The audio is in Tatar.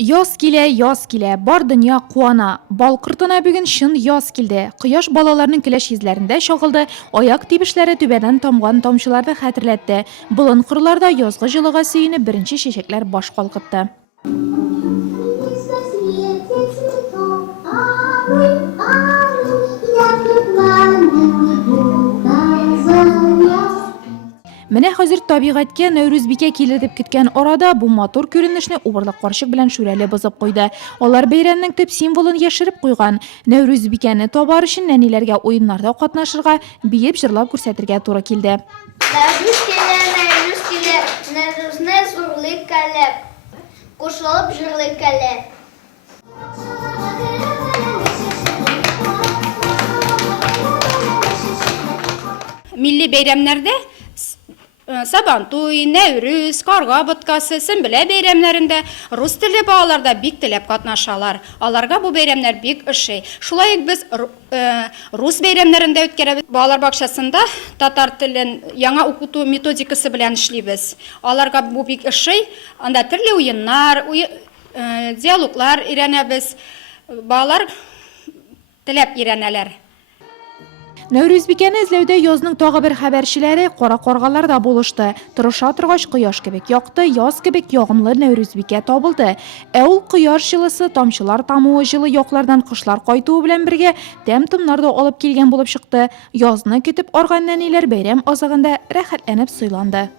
Yoz kile, bar dünya kuana. Bal qırtına bugün şın yoz kildi. Quyosh balalarının kileş izlerinde şoğıldı. Ayak tibişleri tübeden tomgan tomşularda xatirletdi. Bulun qırlarda yozgı jılığa suyini birinci şişekler baş qalqıtdı. Менә хәзер табигатькә Нәүрүзбикә килер дип көткән арада бу матур күренешне убырлык карчык белән Шүрәле бозып куйды. Алар бәйрәмнең төп символын яшереп куйган. Нәүрүзбикәне табар өчен нәниләргә уеннарда катнашырга, биеп җырлап күрсәтергә туры килде. Нәүрүз килә, Нәүрүзне зурлык кәләп, кушылып җырлый кәләп. Milli beyramlarda Sabantuy, Nәүрүз, Карга боткасы, Сөмбелә бәйрәмнәрендә рус телле балаларда бик теләп катнашалар. Аларга бу бәйрәмнәр бик ошый. Шулай ук без рус бәйрәмнәрендә үткәрәбез. Балалар бакчасында татар телен яңа укыту методикасы белән эшлибез. Аларга бу бик ошый. Анда төрле уеннар, диалоглар өйрәнәбез. Балалар теләп өйрәнәләр. Нәүрүзбикәне эзләүдә язның тагы бер хәбәрчеләре кара каргалар да булышты. Тырыша торгач кояш кебек якты, яз кебек ягымлы Нәүрүзбикә табылды. Ә ул кояш җылысы, тамчылар тамуы, җылы яклардан кышлар кайтуы белән бергә тәм-томнар да алып килгән булып чыкты. Язны көтеп арган нәниләр бәйрәм азагында рәхәтләнеп сыйланды.